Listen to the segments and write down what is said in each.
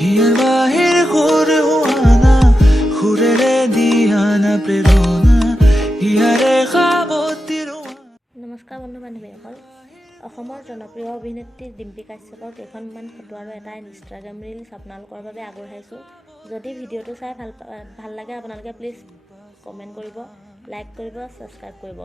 হিয়াৰ বাহিৰ সুৰ হোৱানা সুৰেৰে দিয়ানা প্ৰেৰণা হিয়াৰে সাৱতিৰ। নমস্কাৰ বন্ধু বান্ধৱীসকল, অসমৰ জনপ্ৰিয় অভিনেত্ৰী ডিম্পী কাশ্যপৰ কেইখনমান ফটো আৰু এটা ইনষ্টাগ্ৰাম ৰিলছ আপোনালোকৰ বাবে আগবঢ়াইছোঁ। যদি ভিডিঅ'টো চাই ভাল লাগে আপোনালোকে প্লিজ কমেণ্ট কৰিব, লাইক কৰিব, ছাবস্ক্ৰাইব কৰিব।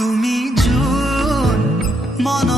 তুমি যোন মন